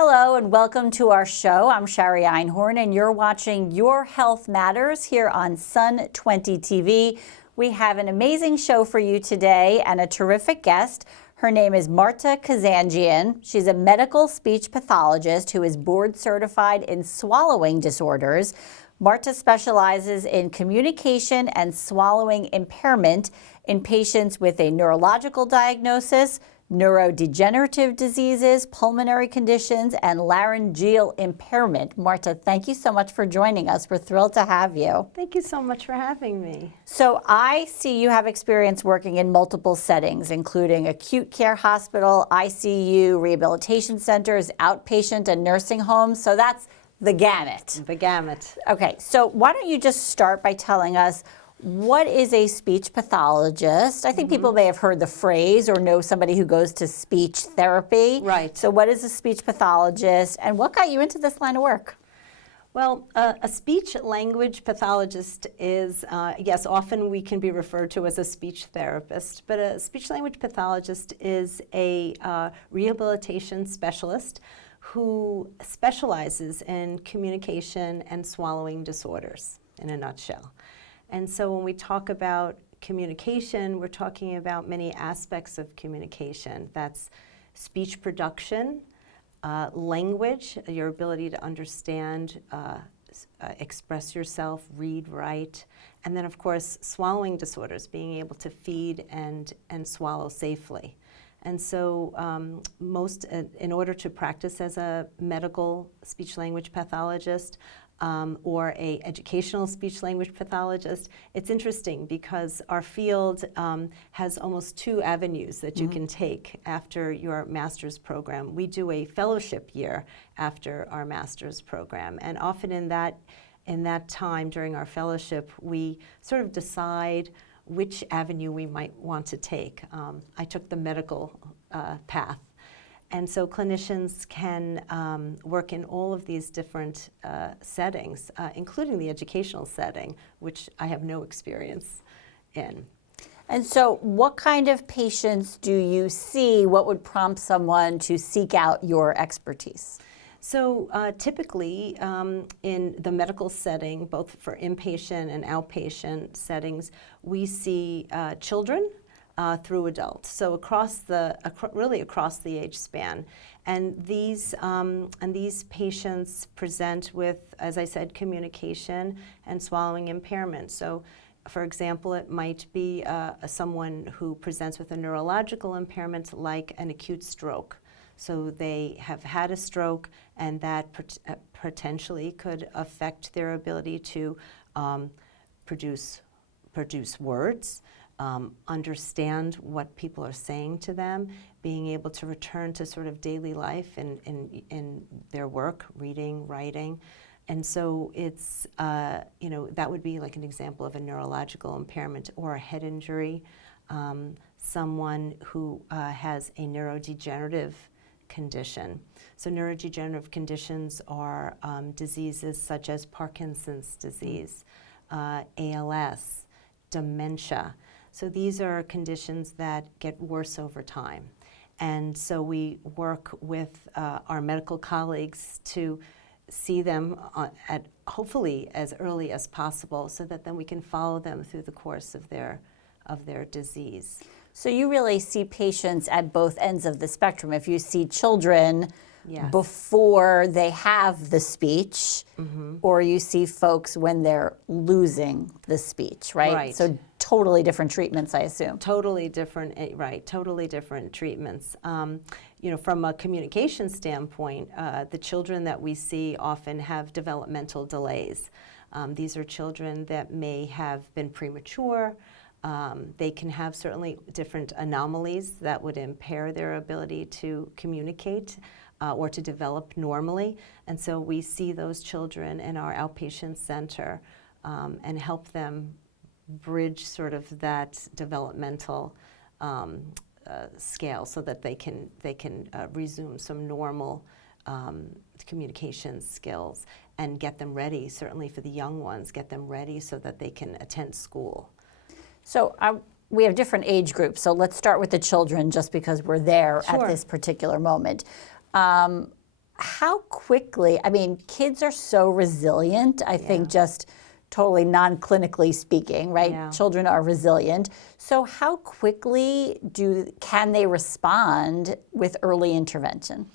Hello and welcome to our show. I'm Shari Einhorn and you're watching Your Health Matters here on Sun 20 TV. We have an amazing show for you today and a terrific guest. Her name is Marta Kazandjian. She's a medical speech pathologist who is board certified in swallowing disorders. Marta specializes in communication and swallowing impairment in patients with a neurological diagnosis, neurodegenerative diseases, pulmonary conditions, and laryngeal impairment. Marta, thank you so much for joining us. We're thrilled to have you. Thank you so much for having me. So I see you have experience working in multiple settings, including acute care hospital, ICU, rehabilitation centers, outpatient and nursing homes. So that's the gamut. The gamut. Okay, so why don't you just start by telling us what is a speech pathologist? I think people may have heard the phrase or know somebody who goes to speech therapy. Right. So what is a speech pathologist and what got you into this line of work? Well, a speech language pathologist is, yes, often we can be referred to as a speech therapist, but a speech language pathologist is a rehabilitation specialist who specializes in communication and swallowing disorders, in a nutshell. And so when we talk about communication, we're talking about many aspects of communication. That's speech production, language, your ability to understand, express yourself, read, write, and then of course swallowing disorders, being able to feed and swallow safely. And so in order to practice as a medical speech language pathologist, or a educational speech language pathologist, it's interesting because our field has almost two avenues that you can take after your master's program. We do a fellowship year after our master's program, and often in that time during our fellowship, we sort of decide which avenue we might want to take. I took the medical path. And so clinicians can work in all of these different settings, including the educational setting, which I have no experience in. And so what kind of patients do you see? What would prompt someone to seek out your expertise? So typically in the medical setting, both for inpatient and outpatient settings, we see children through adults, so really across the age span, and these patients present with, as I said, communication and swallowing impairment. So, for example, it might be someone who presents with a neurological impairment, like an acute stroke. So they have had a stroke, and that potentially could affect their ability to produce words. Understand what people are saying to them, being able to return to sort of daily life in their work, reading, writing. And so it's, that would be like an example of a neurological impairment or a head injury, someone who has a neurodegenerative condition. So neurodegenerative conditions are diseases such as Parkinson's disease, ALS, dementia. So these are conditions that get worse over time. And so we work with our medical colleagues to see them at hopefully as early as possible so that then we can follow them through the course of their disease. So you really see patients at both ends of the spectrum. If you see children before they have the speech, or you see folks when they're losing the speech, right? Right. So totally different treatments, I assume. Totally different, right, totally different treatments. From a communication standpoint, the children that we see often have developmental delays. These are children that may have been premature. They can have certainly different anomalies that would impair their ability to communicate or to develop normally. And so we see those children in our outpatient center and help them bridge sort of that developmental scale so that they can resume some normal communication skills and get them ready, certainly for the young ones, get them ready so that they can attend school. So we have different age groups, so let's start with the children just because we're there Sure. at this particular moment. how quickly, I mean, kids are so resilient, I think, just totally non-clinically speaking, right? Yeah. Children are resilient. So how quickly can they respond with early intervention?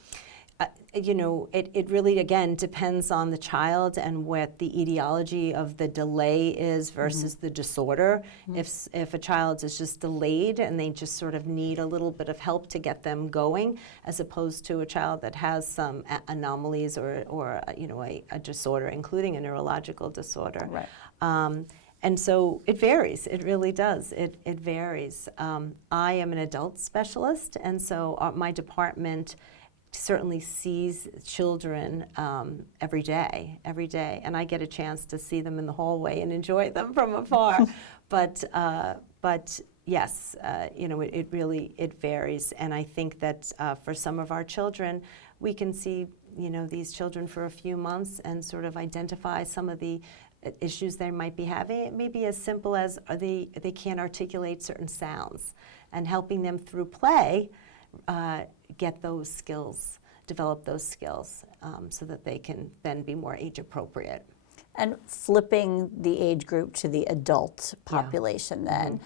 You know, it really, again, depends on the child and what the etiology of the delay is versus the disorder. If a child is just delayed and they just sort of need a little bit of help to get them going, as opposed to a child that has some anomalies or you know, a disorder, including a neurological disorder. Right. And so it varies. It really does. It varies. I am an adult specialist, and so my department certainly sees children every day, and I get a chance to see them in the hallway and enjoy them from afar. But yes, you know, it really varies, and I think that for some of our children, we can see, you know, these children for a few months and sort of identify some of the issues they might be having. It may be as simple as they can't articulate certain sounds, and helping them through play get those skills, develop those skills, so that they can then be more age appropriate. And flipping the age group to the adult population then,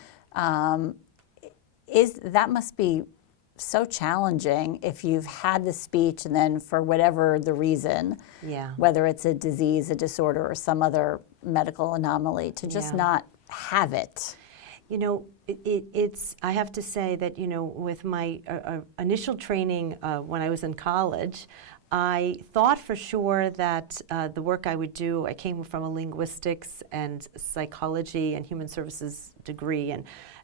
that must be so challenging if you've had the speech and then for whatever the reason, whether it's a disease, a disorder, or some other medical anomaly, to just not have it. You know, it's, I have to say that, you know, with my initial training when I was in college, I thought for sure that the work I would do, I came from a linguistics and psychology and human services degree,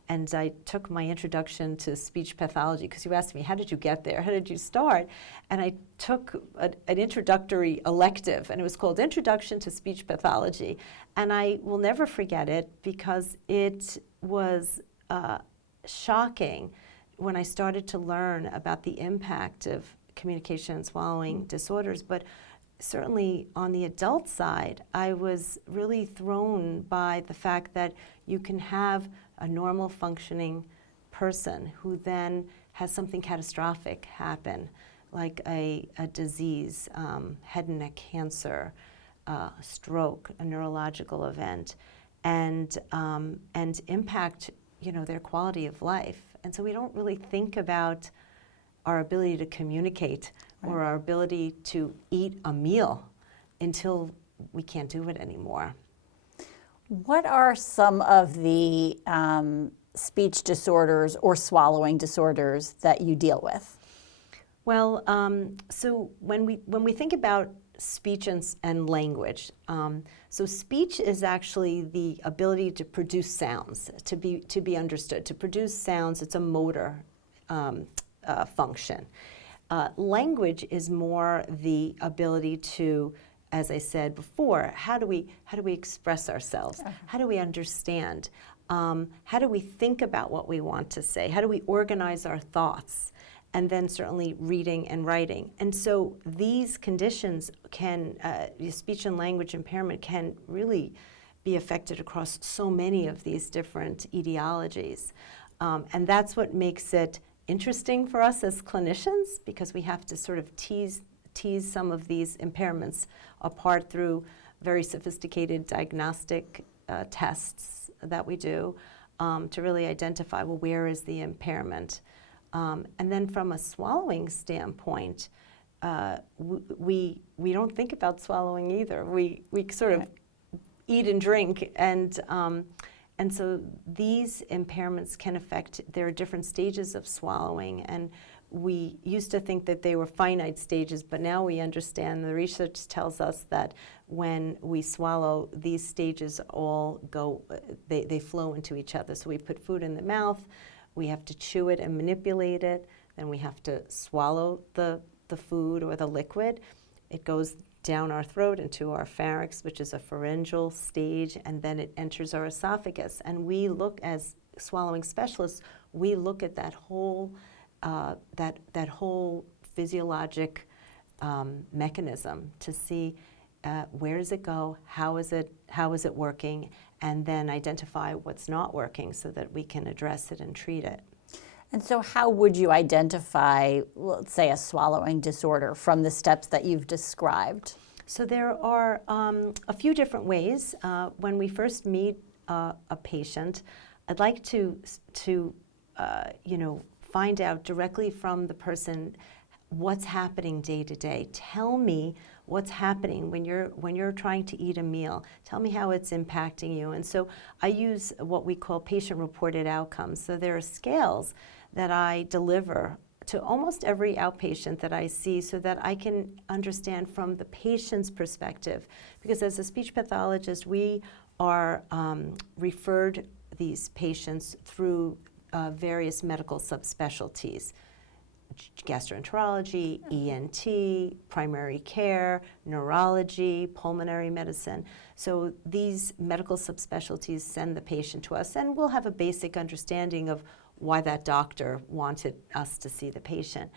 and I took my introduction to speech pathology, because you asked me, how did you get there? How did you start? And I took an introductory elective, and it was called Introduction to Speech Pathology. And I will never forget it, because it was shocking when I started to learn about the impact of communication and swallowing disorders. But certainly on the adult side, I was really thrown by the fact that you can have a normal functioning person who then has something catastrophic happen, like a disease, head and neck cancer, stroke, a neurological event, and impact, you know, their quality of life. And so we don't really think about our ability to communicate or our ability to eat a meal until we can't do it anymore. What are some of the speech disorders or swallowing disorders that you deal with? Well, so when we think about speech and language, so speech is actually the ability to produce sounds, to be understood, to produce sounds. It's a motor function. Language is more the ability to, as I said before, how do we express ourselves? How do we understand? How do we think about what we want to say? How do we organize our thoughts? And then certainly reading and writing. And so these conditions can, speech and language impairment can really be affected across so many of these different etiologies. And that's what makes it interesting for us as clinicians, because we have to sort of tease some of these impairments apart through very sophisticated diagnostic tests that we do to really identify, well, where is the impairment? And then from a swallowing standpoint, we don't think about swallowing either. We sort of eat and drink, and so these impairments can affect, there are different stages of swallowing, and we used to think that they were finite stages, but now we understand, the research tells us that when we swallow, these stages all go, they flow into each other. So we put food in the mouth, we have to chew it and manipulate it, then we have to swallow the food or the liquid. It goes down our throat into our pharynx, which is a pharyngeal stage, and then it enters our esophagus. And we look, as swallowing specialists, we look at that whole that whole physiologic mechanism to see where does it go, how is it working, and then identify what's not working so that we can address it and treat it. And so how would you identify, let's say, a swallowing disorder from the steps that you've described? So there are a few different ways. When we first meet a patient, I'd like to find out directly from the person what's happening day to day. Tell me what's happening when you're trying to eat a meal. Tell me how it's impacting you. And so I use what we call patient-reported outcomes. So there are scales that I deliver to almost every outpatient that I see so that I can understand from the patient's perspective. Because as a speech pathologist, we are referred these patients through various medical subspecialties: gastroenterology, ENT, primary care, neurology, pulmonary medicine. So these medical subspecialties send the patient to us, and we'll have a basic understanding of why that doctor wanted us to see the patient.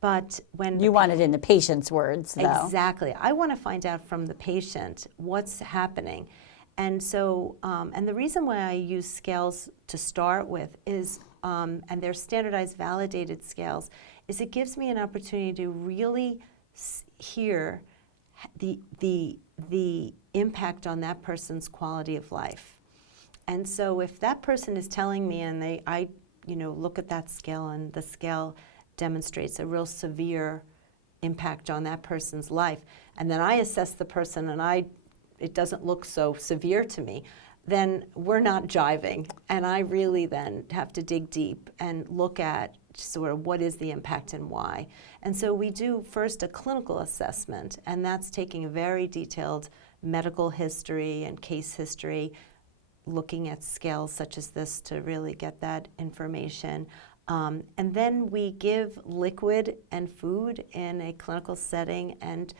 But when you want it in the patient's words, though. Exactly. I want to find out from the patient what's happening. And so, and the reason why I use scales to start with is, and they're standardized, validated scales, is it gives me an opportunity to really hear the impact on that person's quality of life. And so if that person is telling me, and I look at that scale, and the scale demonstrates a real severe impact on that person's life, and then I assess the person and it doesn't look so severe to me, then we're not jiving. And I really then have to dig deep and look at sort of what is the impact and why. And so we do first a clinical assessment, and that's taking a very detailed medical history and case history, looking at scales such as this to really get that information. And then we give liquid and food in a clinical setting and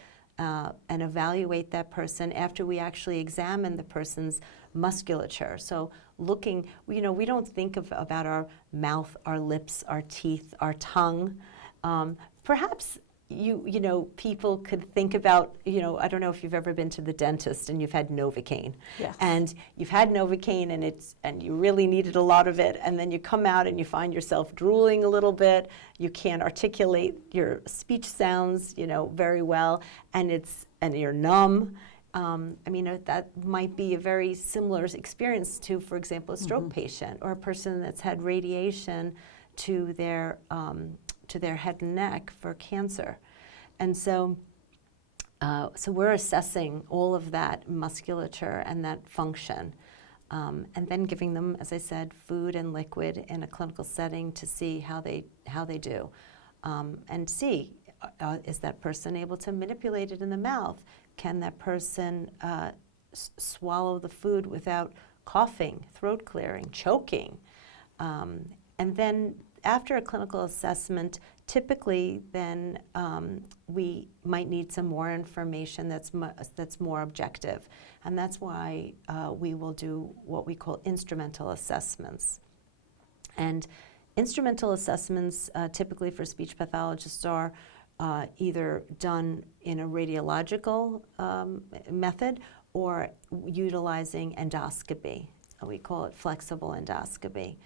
evaluate that person after we actually examine the person's musculature. So looking, we don't think about our mouth, our lips, our teeth, our tongue. Perhaps people could think about, I don't know if you've ever been to the dentist and you've had Novocaine. Yes. And you've had Novocaine and you really needed a lot of it, and then you come out and you find yourself drooling a little bit, you can't articulate your speech sounds, very well, and you're numb. That might be a very similar experience to, for example, a stroke patient or a person that's had radiation to their head and neck for cancer. And so we're assessing all of that musculature and that function, and then giving them, as I said, food and liquid in a clinical setting to see how they do, and see, is that person able to manipulate it in the mouth? Can that person swallow the food without coughing, throat clearing, choking? And then after a clinical assessment, typically then we might need some more information that's more objective. And that's why we will do what we call instrumental assessments. And instrumental assessments typically for speech pathologists are either done in a radiological method or utilizing endoscopy. We call it flexible endoscopy.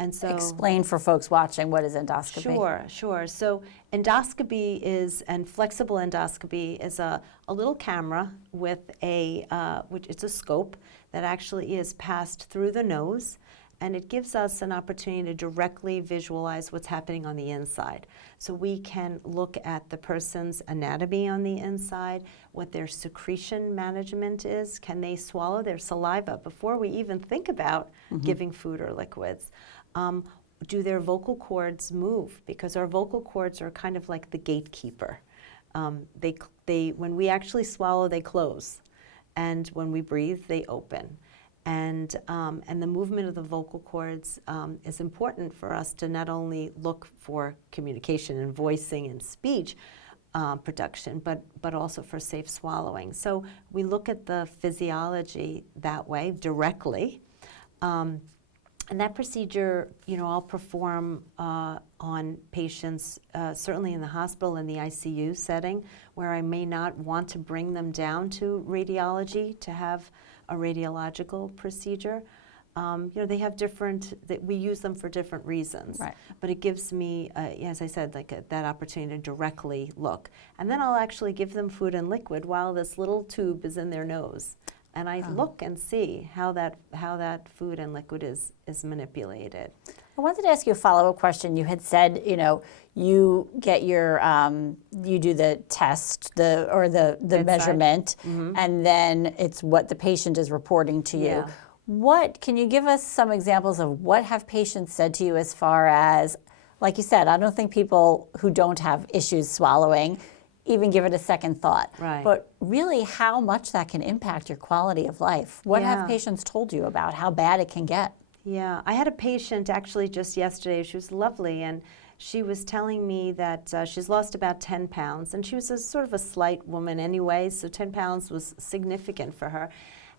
And so, explain for folks watching, what is endoscopy? Sure. So endoscopy and flexible endoscopy is a little camera with which it's a scope that actually is passed through the nose, and it gives us an opportunity to directly visualize what's happening on the inside. So we can look at the person's anatomy on the inside, what their secretion management is. Can they swallow their saliva before we even think about giving food or liquids? Do their vocal cords move? Because our vocal cords are kind of like the gatekeeper. When we actually swallow, they close, and when we breathe, they open. And the movement of the vocal cords is important for us to not only look for communication and voicing and speech production, but also for safe swallowing. So we look at the physiology that way directly. And that procedure, I'll perform on patients, certainly in the hospital, in the ICU setting, where I may not want to bring them down to radiology to have a radiological procedure. They have that we use them for different reasons. Right. But it gives me, as I said, that opportunity to directly look. And then I'll actually give them food and liquid while this little tube is in their nose. And I look and see how that food and liquid is manipulated. I wanted to ask you a follow-up question. You had said, you get your, you do the test, the measurement, and then it's what the patient is reporting to you. Yeah. Can you give us some examples of what have patients said to you as far as, like you said, I don't think people who don't have issues swallowing even give it a second thought. Right. But really how much that can impact your quality of life. What have patients told you about how bad it can get? Yeah, I had a patient actually just yesterday. She was lovely, and she was telling me that she's lost about 10 pounds, and she was sort of a slight woman anyway, so 10 pounds was significant for her.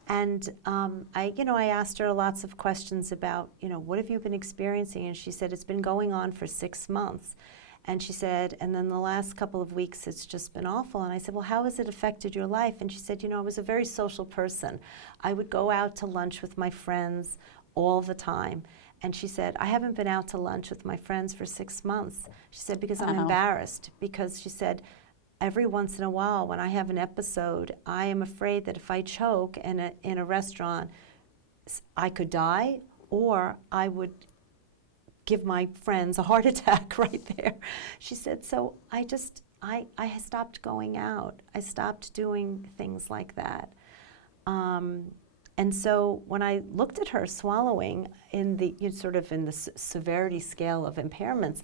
And I asked her lots of questions about, what have you been experiencing? And she said, it's been going on for 6 months. And she said, and then the last couple of weeks, it's just been awful. And I said, well, how has it affected your life? And she said, I was a very social person. I would go out to lunch with my friends all the time. And she said, I haven't been out to lunch with my friends for 6 months. She said, because I'm embarrassed. Because she said, every once in a while when I have an episode, I am afraid that if I choke in a restaurant, I could die, or I would give my friends a heart attack right there. She said, so I stopped going out. I stopped doing things like that. And so when I looked at her swallowing in the in the severity scale of impairments,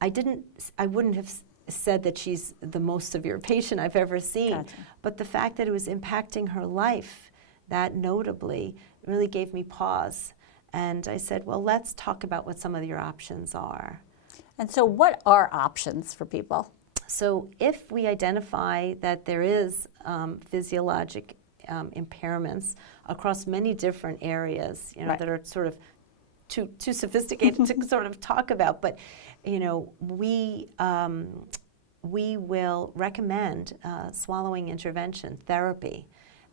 I wouldn't have said that she's the most severe patient I've ever seen. Gotcha. But the fact that it was impacting her life that notably really gave me pause. And I said, well, let's talk about what some of your options are. And so what are options for people? So if we identify that there is physiologic impairments across many different areas, that are sort of too sophisticated to sort of talk about, but we will recommend swallowing intervention therapy.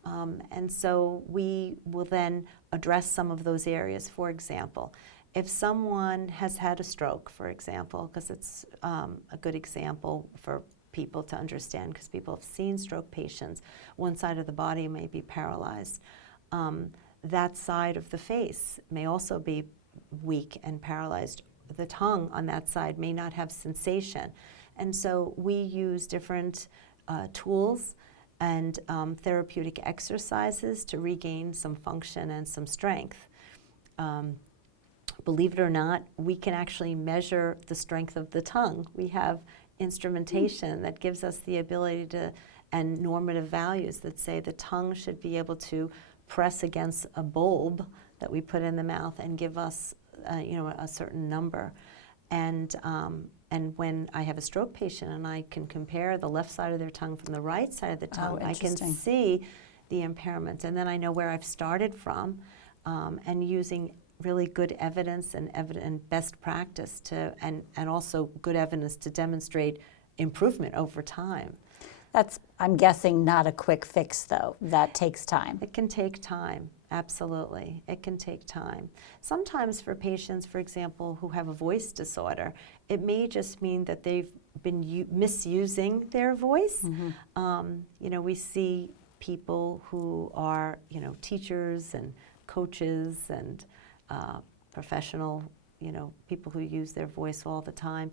And so we will then address some of those areas. For example, if someone has had a stroke, for example, because it's a good example for people to understand, because people have seen stroke patients, one side of the body may be paralyzed. That side of the face may also be weak and paralyzed. The tongue on that side may not have sensation. And so we use different tools and therapeutic exercises to regain some function and some strength. Believe it or not, we can actually measure the strength of the tongue. We have instrumentation that gives us the ability to, and normative values that say the tongue should be able to press against a bulb that we put in the mouth and give us a certain number. And when I have a stroke patient and I can compare the left side of their tongue from the right side of the tongue, I can see the impairment. And then I know where I've started from, and using really good evidence and best practice and also good evidence to demonstrate improvement over time. That's, I'm guessing, not a quick fix, though. That takes time. It can take time, absolutely. It can take time. Sometimes for patients, for example, who have a voice disorder, it may just mean that they've been misusing their voice. Mm-hmm. We see people who are, teachers and coaches and professional, people who use their voice all the time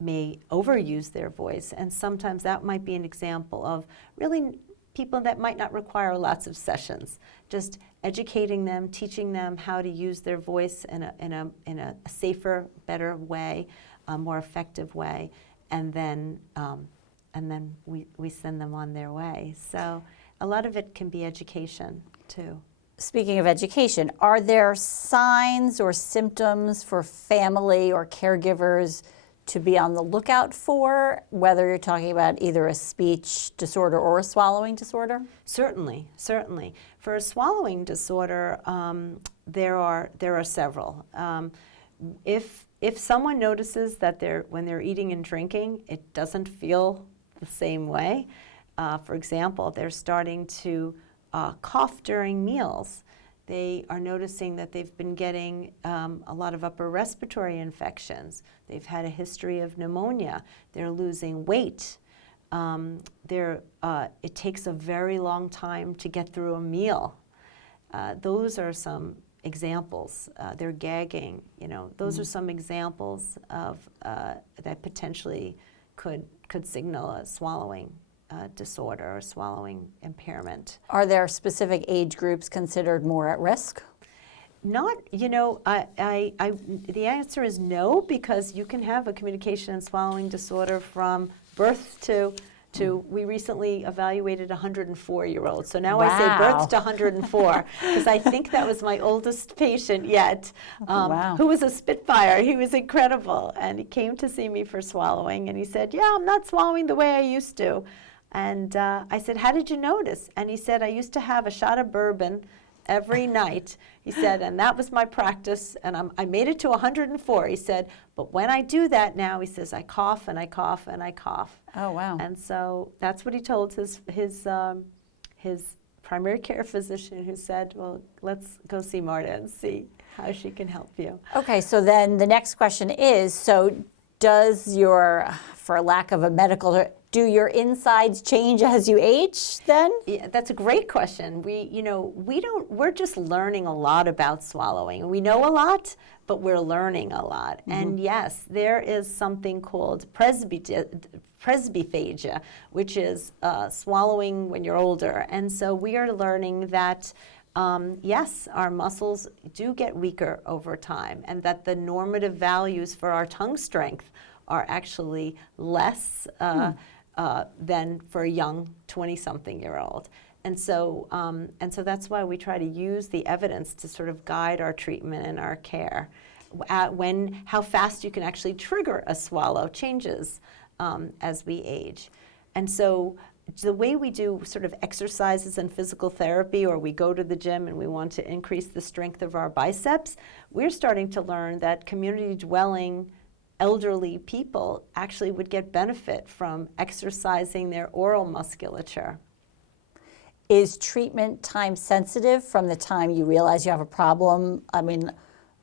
may overuse their voice, and sometimes that might be an example of really people that might not require lots of sessions. Just educating them, teaching them how to use their voice in a safer, better way, a more effective way, and then we send them on their way. So a lot of it can be education too. Speaking of education, are there signs or symptoms for family or caregivers to be on the lookout for, whether you're talking about either a speech disorder or a swallowing disorder? Certainly. For a swallowing disorder, there are several. If someone notices that when they're eating and drinking, it doesn't feel the same way. For example, they're starting to cough during meals. They are noticing that they've been getting a lot of upper respiratory infections. They've had a history of pneumonia. They're losing weight. It takes a very long time to get through a meal. Those are some examples. They're gagging. Those are some examples of that potentially could signal a swallowing disorder or swallowing impairment. Are there specific age groups considered more at risk? Not, the answer is no, because you can have a communication and swallowing disorder from birth to we recently evaluated a 104-year-old. So now I say birth to 104, because I think that was my oldest patient yet, who was a Spitfire. He was incredible. And he came to see me for swallowing, and he said, yeah, I'm not swallowing the way I used to. And I said, how did you notice? And he said, I used to have a shot of bourbon every night. He said, and that was my practice, and I made it to 104. He said, but when I do that now, he says, I cough and I cough and I cough. Oh, wow. And so that's what he told his primary care physician, who said, well, let's go see Marta and see how she can help you. Okay, so then the next question is, so does for lack of a medical, do your insides change as you age then? Yeah, that's a great question. We're just learning a lot about swallowing. We know a lot, but we're learning a lot. Mm-hmm. And yes, there is something called presbyphagia, which is swallowing when you're older. And so we are learning that yes, our muscles do get weaker over time, and that the normative values for our tongue strength are actually less than for a young 20-something-year-old. And so that's why we try to use the evidence to sort of guide our treatment and our care. How fast you can actually trigger a swallow changes as we age. And so the way we do sort of exercises and physical therapy, or we go to the gym and we want to increase the strength of our biceps, we're starting to learn that community dwelling elderly people actually would get benefit from exercising their oral musculature. Is treatment time sensitive from the time you realize you have a problem? I mean,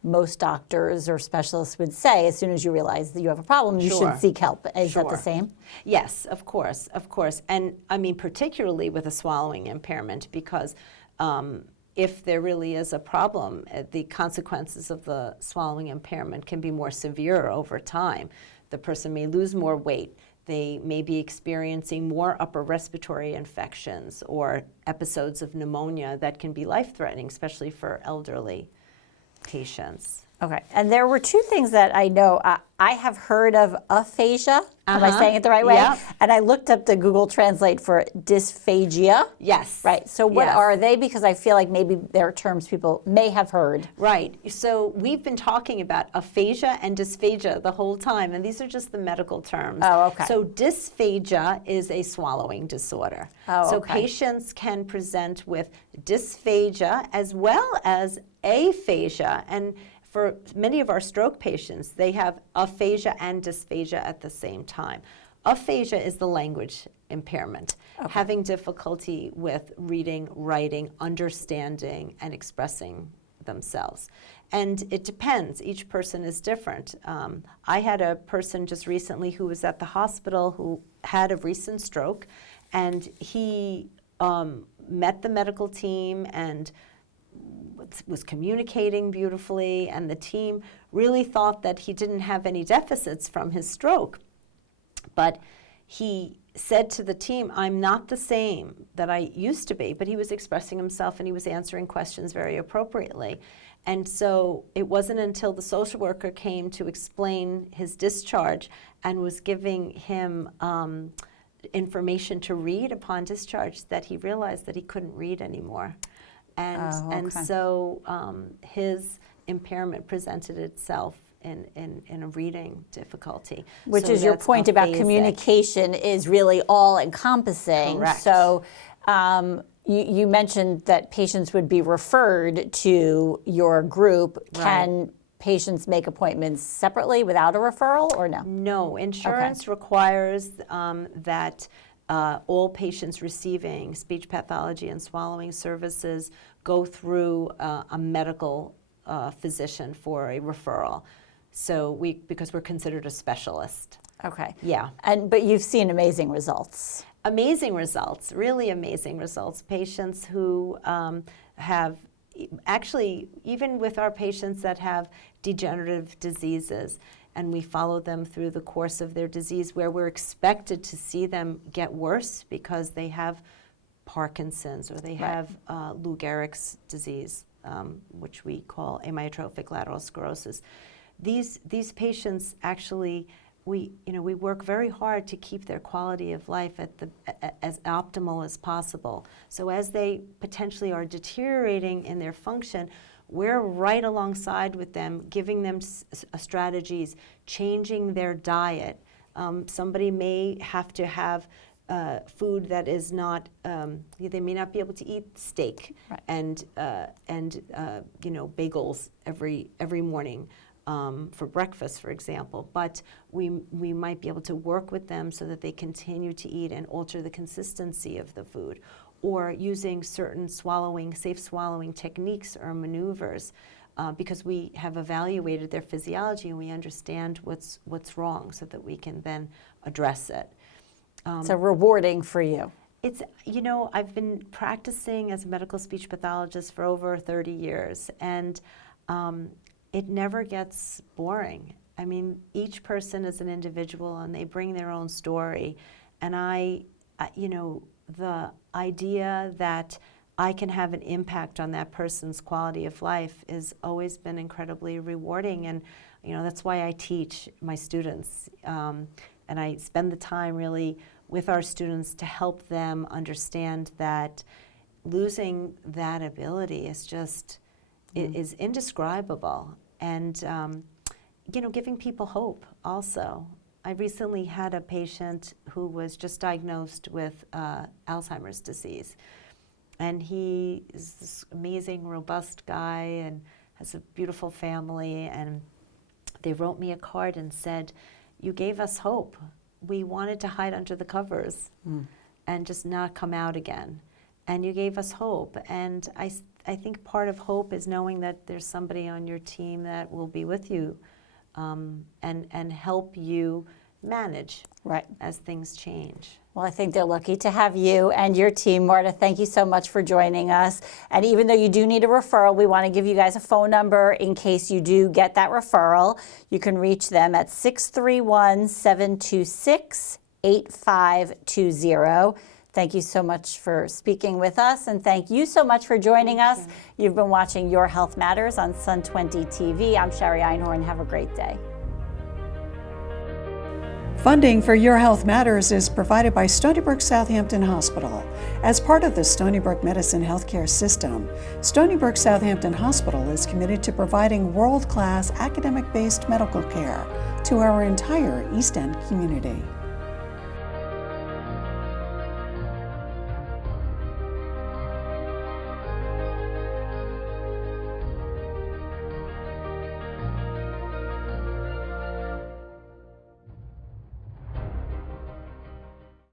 most doctors or specialists would say as soon as you realize that you have a problem, you should seek help. Is that the same? Yes, of course. And I mean, particularly with a swallowing impairment, because if there really is a problem, the consequences of the swallowing impairment can be more severe over time. The person may lose more weight. They may be experiencing more upper respiratory infections or episodes of pneumonia that can be life-threatening, especially for elderly patients. Okay, and there were two things that I know. I have heard of aphasia. Am I saying it the right way? Yep. And I looked up the Google Translate for dysphagia. Yes. Right, so what are they? Because I feel like maybe they're terms people may have heard. Right, so we've been talking about aphasia and dysphagia the whole time, and these are just the medical terms. Oh, okay. So dysphagia is a swallowing disorder. Oh, so okay. patients can present with dysphagia as well as aphasia, and for many of our stroke patients, they have aphasia and dysphagia at the same time. Aphasia is the language impairment, having difficulty with reading, writing, understanding, and expressing themselves. And it depends. Each person is different. I had a person just recently who was at the hospital who had a recent stroke, and he met the medical team and was communicating beautifully, and the team really thought that he didn't have any deficits from his stroke. But he said to the team, I'm not the same that I used to be, but he was expressing himself and he was answering questions very appropriately. And so it wasn't until the social worker came to explain his discharge and was giving him information to read upon discharge that he realized that he couldn't read anymore. And so his impairment presented itself in a reading difficulty. Which So is your that's point about aphasic. communication is really all encompassing. Correct. So you mentioned that patients would be referred to your group. Can patients make appointments separately without a referral or no? No, insurance requires that all patients receiving speech pathology and swallowing services go through a medical physician for a referral. So because we're considered a specialist. Okay. Yeah. But you've seen amazing results. Amazing results, really amazing results. Patients who have, actually, even with our patients that have degenerative diseases, and we follow them through the course of their disease, where we're expected to see them get worse because they have Parkinson's or they have Lou Gehrig's disease, which we call amyotrophic lateral sclerosis. These patients actually, we work very hard to keep their quality of life as optimal as possible. So as they potentially are deteriorating in their function, we're right alongside with them, giving them strategies, changing their diet. Somebody may have to have food that is not, they may not be able to eat steak and bagels every morning for breakfast, for example. But we might be able to work with them so that they continue to eat and alter the consistency of the food, or using certain safe swallowing techniques or maneuvers, because we have evaluated their physiology and we understand what's wrong so that we can then address it. So rewarding for you. It's, I've been practicing as a medical speech pathologist for over 30 years, and it never gets boring. I mean, each person is an individual and they bring their own story. And the idea that I can have an impact on that person's quality of life has always been incredibly rewarding. And, that's why I teach my students. And I spend the time really with our students to help them understand that losing that ability is just, is indescribable. And, giving people hope also. I recently had a patient who was just diagnosed with Alzheimer's disease. And he is this amazing, robust guy and has a beautiful family. And they wrote me a card and said, "You gave us hope. We wanted to hide under the covers and just not come out again. And you gave us hope." And I think part of hope is knowing that there's somebody on your team that will be with you and help you manage as things change. Well, I think they're lucky to have you and your team. Marta, thank you so much for joining us. And even though you do need a referral, we want to give you guys a phone number in case you do get that referral. You can reach them at 631-726-8520. Thank you so much for speaking with us, and thank you so much for joining us. You've been watching Your Health Matters on Sun 20 TV. I'm Shari Einhorn. Have a great day. Funding for Your Health Matters is provided by Stony Brook Southampton Hospital. As part of the Stony Brook Medicine Healthcare System, Stony Brook Southampton Hospital is committed to providing world-class academic-based medical care to our entire East End community.